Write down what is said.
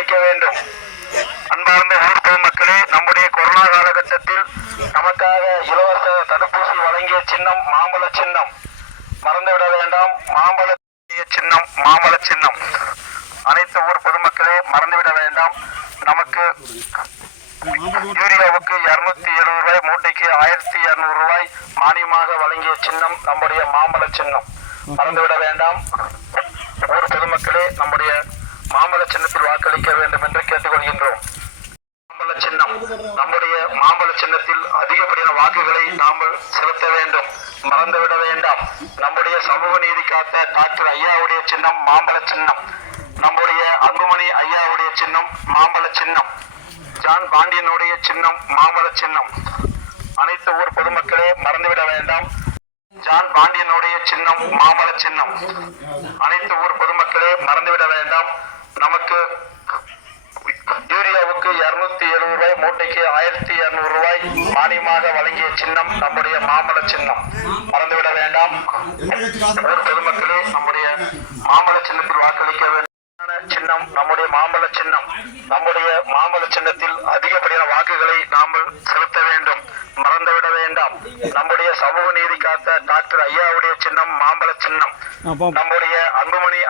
வாக்களிக்க வேண்டும். அன்பார்ந்த ஊர் பொதுமக்களே, நம்முடைய கொரோனா காலகட்டத்தில் நமக்காக இலவச தடுப்பூசி வழங்கிய சின்னம் மாம்பழ சின்னம். மறந்துவிட வேண்டாம். மாம்பழ சின்னம் மாம்பழ சின்னம். அனைத்து ஊர் பொதுமக்களே மறந்துவிட வேண்டாம். நமக்கு யூரியாவுக்கு 270 ரூபாய், மூட்டைக்கு 1200 ரூபாய் மானியமாக வழங்கிய சின்னம் நம்முடைய மாம்பழ சின்னம். மறந்துவிட வேண்டாம். ஊர் பொதுமக்களே நம்முடைய மாம்பழ சின்னத்தில் வாக்களிக்க வேண்டும் என்று கேட்டுக்கொள்கின்றோம். மாம்பழ சின்னம் நம்முடைய மாம்பழ சின்னத்தில் அதிகப்படியான வாக்குகளை நாம் செலுத்த வேண்டும். மறந்துவிட வேண்டாம். நம்முடைய சமூக நீதி காத்த டாக்டர் ஐயாவுடைய சின்னம் மாம்பழ சின்னம். நம்முடைய அன்புமணி ஐயாவுடைய சின்னம் மாம்பழ சின்னம். ஜான் பாண்டியனுடைய சின்னம் மாம்பழ சின்னம். அனைத்து ஊர் பொதுமக்களே மறந்துவிட வேண்டாம். ஜான் பாண்டியனுடைய சின்னம் மாம்பழ சின்னம். அனைத்து ஊர் பொதுமக்களே மறந்துவிட வேண்டாம். நமக்கு யூரியாவுக்கு 270 ரூபாய், மூட்டைக்கு 1200 ரூபாய் மானியமாக வழங்கிய சின்னம் நம்முடைய மாம்பழ சின்னம். மறந்துவிட வேண்டாம். ஊர் பொதுமக்களே நம்முடைய மாம்பழ சின்னத்தில் வாக்களிக்க வேண்டும். சின்னம் நம்முடைய மாம்பழ சின்னம். நம்முடைய மாம்பழ சின்னத்தில் அதிகப்படியான வாக்குகளை நாம் செலுத்த வேண்டும். மறந்துவிட வேண்டாம். நம்முடைய சமூக நீதி காத்த டாக்டர் ஐயாவுடைய சின்னம் மாம்பழ சின்னம். நம்முடைய அன்புமணி